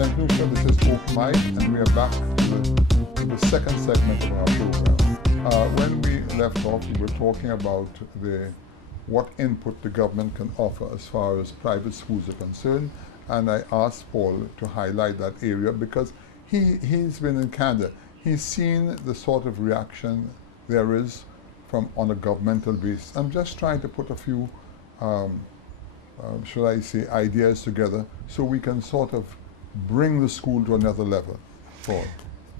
St. Lucia, this is Open Mic, and we are back to the second segment of our program. When we left off, we were talking about what input the government can offer as far as private schools are concerned, and I asked Paul to highlight that area because he's been in Canada. He's seen the sort of reaction there is on a governmental basis. I'm just trying to put a few, should I say, ideas together so we can sort of bring the school to another level. Paul.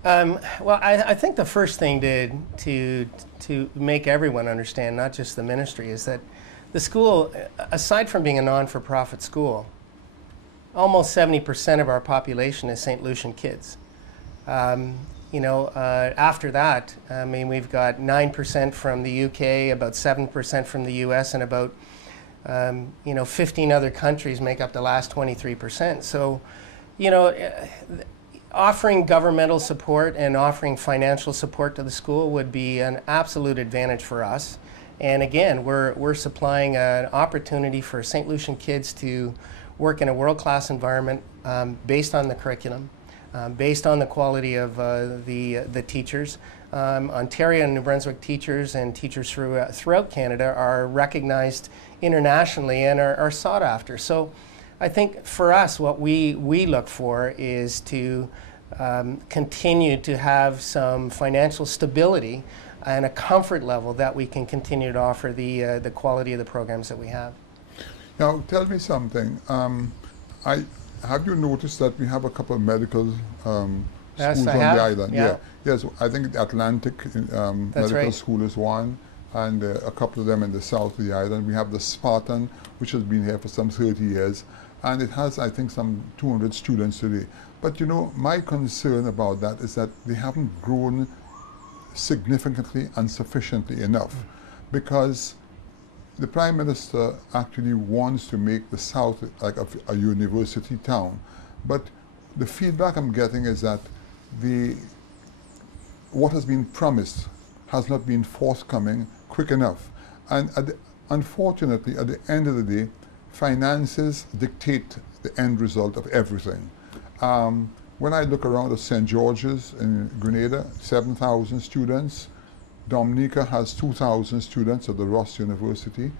Well, I think the first thing to make everyone understand, not just the ministry, is that the school, aside from being a non-for-profit school, almost 70% of our population is St. Lucian kids. After that, I mean, we've got 9% from the UK, about 7% from the US, and about 15 other countries make up the last 23%. So, offering governmental support and offering financial support to the school would be an absolute advantage for us. And again, we're supplying an opportunity for St. Lucian kids to work in a world-class environment based on the curriculum, based on the quality of the teachers. Ontario and New Brunswick teachers and teachers throughout Canada are recognized internationally and are sought after. So I think for us, what we look for is to continue to have some financial stability and a comfort level that we can continue to offer the quality of the programs that we have. Now, tell me something. Have you noticed that we have a couple of medical schools on the island? Yeah. Yes, I think the Atlantic Medical right. School is one, and a couple of them in the south of the island. We have the Spartan, which has been here for some 30 years, and it has, I think, some 200 students today. But my concern about that is that they haven't grown significantly and sufficiently enough, because the Prime Minister actually wants to make the South like a university town. But the feedback I'm getting is that what has been promised has not been forthcoming quick enough. And unfortunately, at the end of the day, finances dictate the end result of everything. When I look around at St. George's in Grenada, 7,000 students. Dominica has 2,000 students at the Ross University.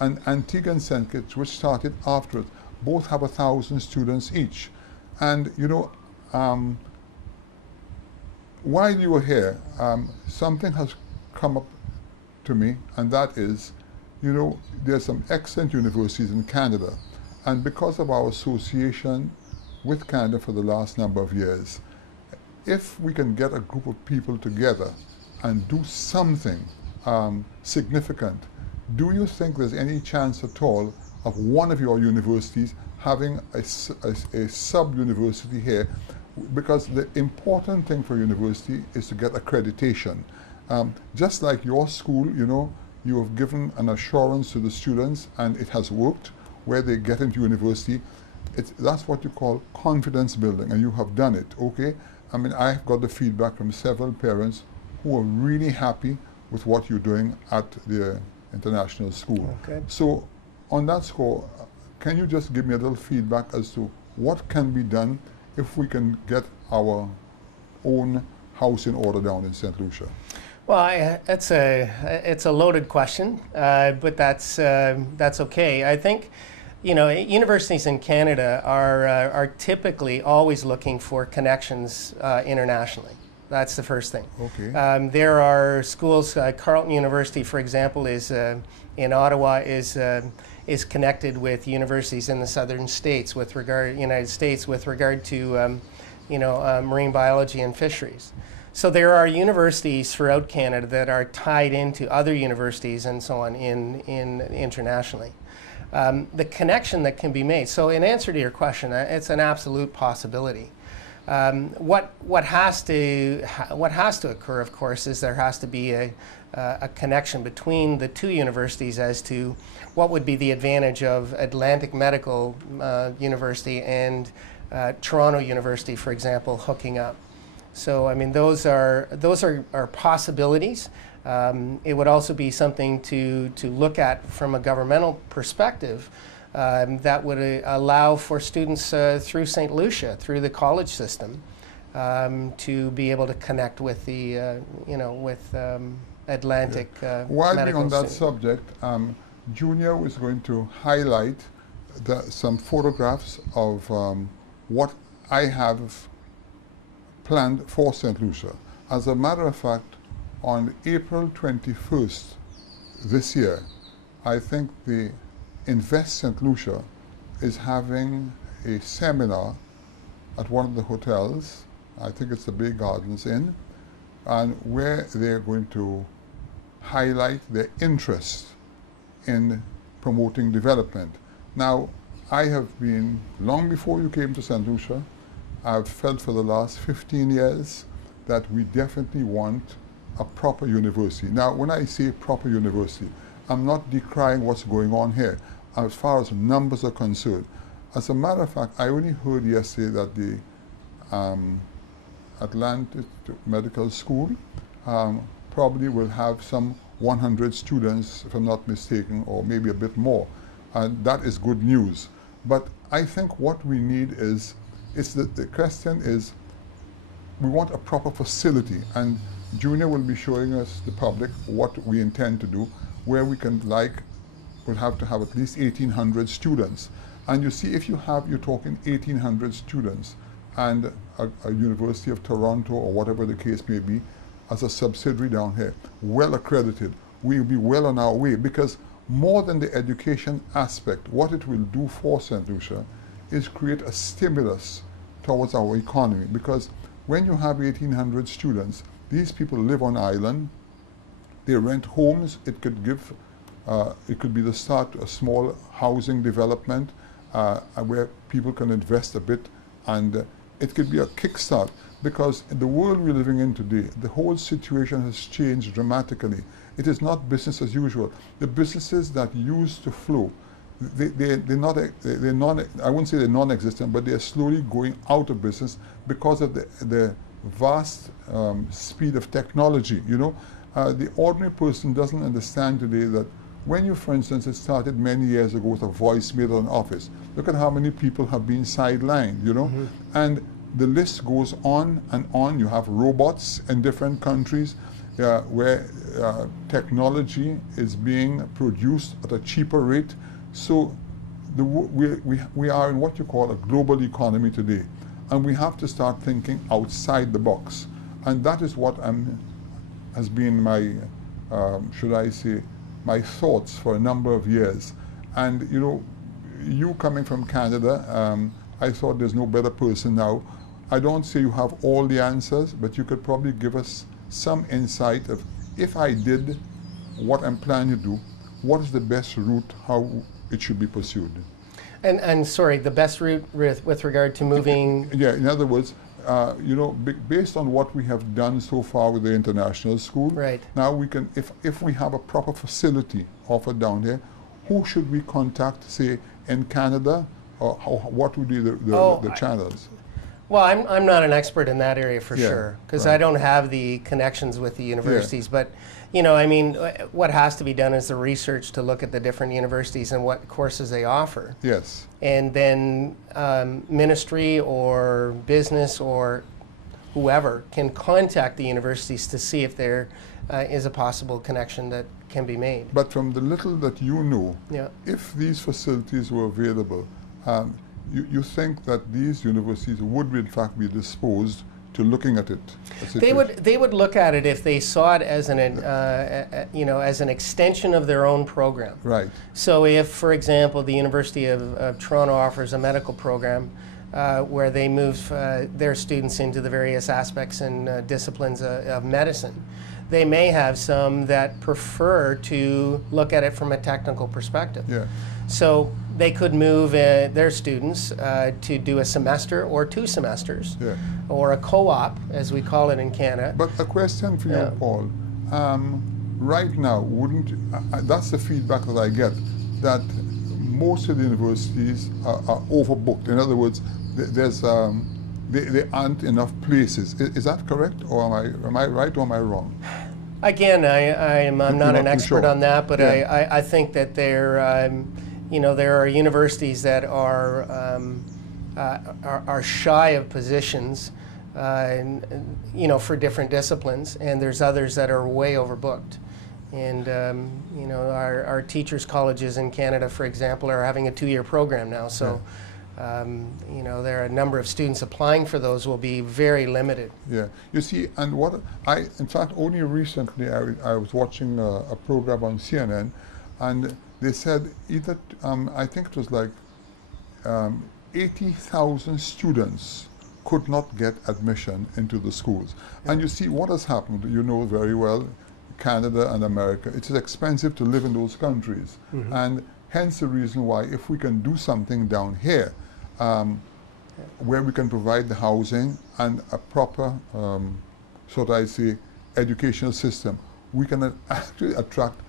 And Antigua and St. Kitts, which started after it, both have 1,000 students each. And while you were here, something has come up to me, and that is, there's some excellent universities in Canada. And because of our association with Canada for the last number of years, if we can get a group of people together and do something significant, do you think there's any chance at all of one of your universities having a sub-university here? Because the important thing for a university is to get accreditation. Just like your school, you have given an assurance to the students and it has worked where they get into university. That's what you call confidence building, and you have done it, okay? I mean, I've got the feedback from several parents who are really happy with what you're doing at the international school. Okay. So on that score, can you just give me a little feedback as to what can be done if we can get our own house in order down in St. Lucia? Well, it's a loaded question, but that's okay. I think, universities in Canada are typically always looking for connections internationally. That's the first thing. Okay. There are schools, Carleton University, for example, is in Ottawa, is connected with universities in the southern states United States with regard to marine biology and fisheries. So there are universities throughout Canada that are tied into other universities and so on internationally. The connection that can be made. So in answer to your question, it's an absolute possibility. What has to occur, of course, is there has to be a connection between the two universities as to what would be the advantage of Atlantic Medical University and Toronto University, for example, hooking up. So I mean, those are possibilities. It would also be something to look at from a governmental perspective that would allow for students through St. Lucia, through the college system, to be able to connect with the, with Atlantic While being medical on that students. subject, Junior is going to highlight some photographs of what I have planned for St. Lucia. As a matter of fact, on April 21st this year, I think the Invest St. Lucia is having a seminar at one of the hotels. I think it's the Bay Gardens Inn, and where they're going to highlight their interest in promoting development. Now, I have been, long before you came to St. Lucia, I've felt for the last 15 years that we definitely want a proper university. Now, when I say proper university, I'm not decrying what's going on here as far as numbers are concerned. As a matter of fact, I only heard yesterday that the Atlantic Medical School probably will have some 100 students, if I'm not mistaken, or maybe a bit more. And that is good news. But I think what we need is, the question is, we want a proper facility, and Junior will be showing us, the public, what we intend to do, where we can, we'll have to have at least 1,800 students. And you see, if you're talking 1,800 students, and a University of Toronto, or whatever the case may be, as a subsidiary down here, well accredited, we'll be well on our way, because more than the education aspect, what it will do for St. Lucia is create a stimulus towards our economy, because when you have 1,800 students, these people live on island, they rent homes, it could be the start of a small housing development where people can invest a bit, and it could be a kickstart, because in the world we're living in today, the whole situation has changed dramatically. It is not business as usual. The businesses that used to flow, they're not, I wouldn't say they're non-existent, but they're slowly going out of business because of the vast speed of technology. The ordinary person doesn't understand today that when you, for instance, it started many years ago with a voicemail in an office. Look at how many people have been sidelined, Mm-hmm. And the list goes on and on. You have robots in different countries where technology is being produced at a cheaper rate. So we are in what you call a global economy today. And we have to start thinking outside the box. And that is what has been my, should I say, my thoughts for a number of years. And you coming from Canada, I thought there's no better person now. I don't say you have all the answers, but you could probably give us some insight of, if I did what I'm planning to do, what is the best route, how it should be pursued? And sorry, the best route with regard to moving... Yeah, in other words, based on what we have done so far with the international school, right. Now we can, if we have a proper facility offered down here, who should we contact, say, in Canada, or what would be the channels? Well, I'm not an expert in that area for sure, because right. I don't have the connections with the universities. But, what has to be done is the research to look at the different universities and what courses they offer. Yes. And then ministry or business or whoever can contact the universities to see if there is a possible connection that can be made. But from the little that you know, yeah. If these facilities were available, you think that these universities would in fact be disposed to looking at it? They would look at it if they saw it as as an extension of their own program. Right. So if, for example, the University of Toronto offers a medical program where they move their students into the various aspects and disciplines of medicine, they may have some that prefer to look at it from a technical perspective. Yeah. So they could move their students to do a semester or 2 semesters, yeah. or a co-op, as we call it in Canada. But a question for you, Paul. Right now, that's the feedback that I get, that most of the universities are overbooked. In other words, there aren't enough places. Is that correct, or am I right, or am I wrong? Again, I'm not You're an not too expert sure. on that, but Yeah. I think that there are universities that are shy of positions, for different disciplines, and there's others that are way overbooked. And our teachers' colleges in Canada, for example, are having a 2-year program now. So, there are a number of students applying for those will be very limited. Yeah, you see, and in fact, only recently I was watching a program on CNN, and they said I think it was like 80,000 students could not get admission into the schools. Yeah. And you see what has happened, you know very well, Canada and America, it is expensive to live in those countries. Mm-hmm. And hence the reason why if we can do something down here, where we can provide the housing and a proper, educational system, we can actually attract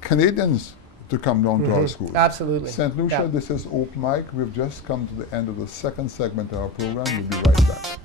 Canadians to come down to our schools. Absolutely. St. Lucia, this is Open Mic. We've just come to the end of the second segment of our program. We'll be right back.